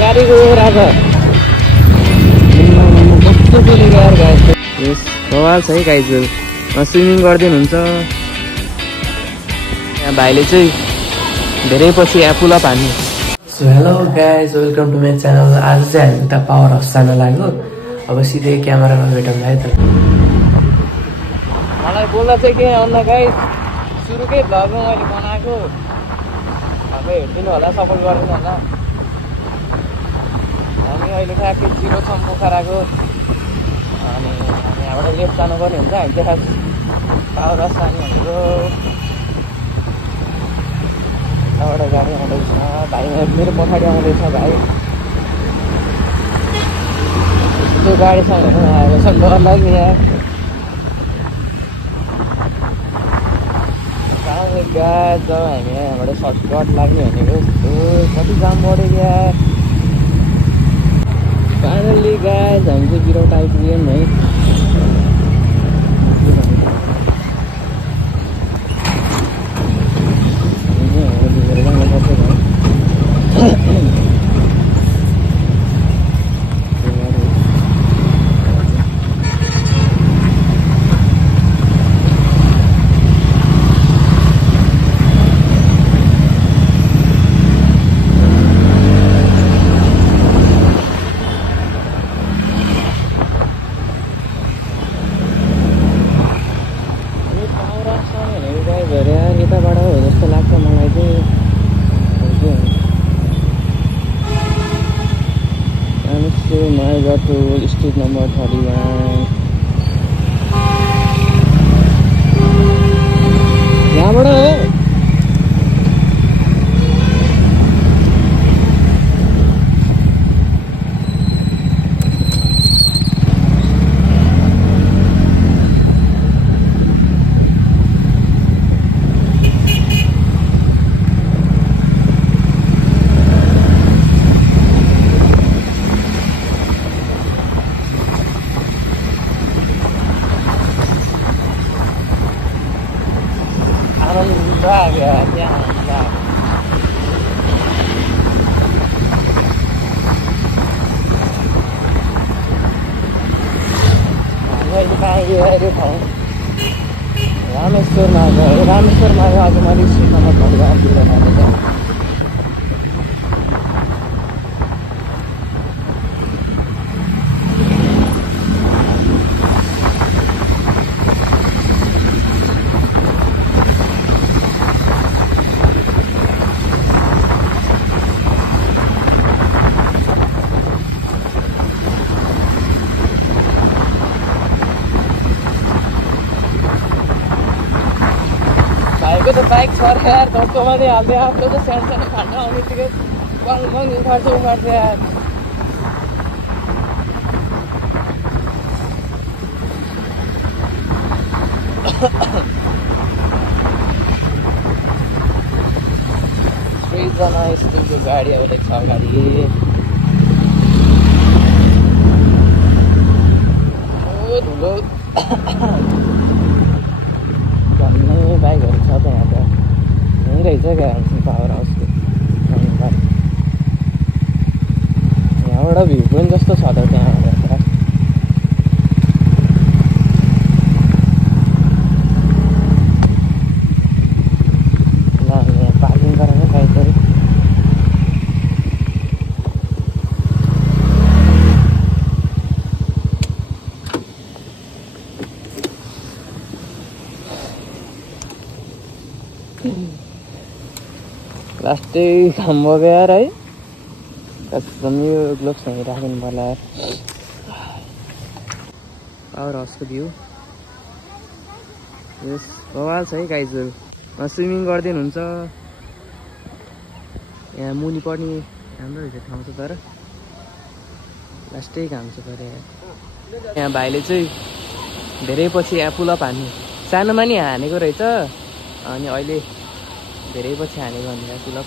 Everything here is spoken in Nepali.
गाडीको राजा कस्तो बोलेको यार गाइस। यस बवाल छ है गाइजहरू। स्विमिङ गर्दै हुनुहुन्छ यहाँ भाइले चाहिँ धेरै पछि यहाँ पुलअप हान्ने। So hello guys, welcome to my channel. आज चाहिँ हामी उता पावर हाउस जान लाग्यो। अब सिधै क्यामेरामा भेटौँ है त। मलाई बोल्दा चाहिँ के आउन गाइस, सुरुकै भ्लगमा मैले बनाएको अब हेरिदिनु होला, सपोर्ट गरिदिनु होला। हामी अहिले ठ्याक्कै जिरो छौँ पोखराको। अनि हामी यहाँबाट लेफ्ट जानुपर्ने हुन्छ। हामी चाहिँ खास पावर हाउस जाने भनेको। यताबाट गाडी आउँदैछ भाइ, मेरो पछाडि आउँदैछ भाइ। त्यो गाडी छ भने आएर सब डर लाग्यो यार। गाज जब हामी यहाँबाट सर्टकट लाग्ने भनेको कति जाम बढ्यो यार। फाइनल्ली गाज हामी चाहिँ बिराउट आइपुग्यौँ है। यताबाट हो जस्तो लाग्छ मलाई चाहिँ। माइगट स्ट्रिट नम्बर 31 यहाँबाट हो। आनन्द आयो त्यहाँ आनन्द आयो। अहिले कहाँ गयो अहिले ठाउँ रामेश्वरमा गयो। रामेश्वरमा गयो आज मैले स्ट्रिट नम्बर 31 जाँदैछ। भाइको त बाइक छ र यार, धक्को मात्रै हाल्दै आफ्नो त सानो सानो खाना आउने बित्तिकै बङ बङ उखाड्छ यार। दुईजना स्कुलको गाडी आउँदैछ अगाडि। धुलो भन्ने बाइकहरू छ त यहाँ त। यहीँ रहेछ क्या पावर हाउसको यहाँबाट भ्यू पनि जस्तो छ त त्यहाँबाट। ल यहाँ पार्किङ गराउने बाइकहरू। लास्टै काम भयो यार है। कसम यो ग्लोभ्स नहीं राख्नु पर्ला यार। पावर हाउसको भ्यू यस बवाल छ है गाइजहरू। स्विमिङ गर्दै हुनुहुन्छ यहाँ मुनि पर्ने राम्रो रहेछ ठाउँ छ। तर लास्टै काम छ तर यहाँ भाइले चाहिँ धेरै पछि यहाँ पुलअप हान्ने। सानोमा नि हानेको रहेछ अनि अहिले धेरै पछि हानेको भनेर पुलअप।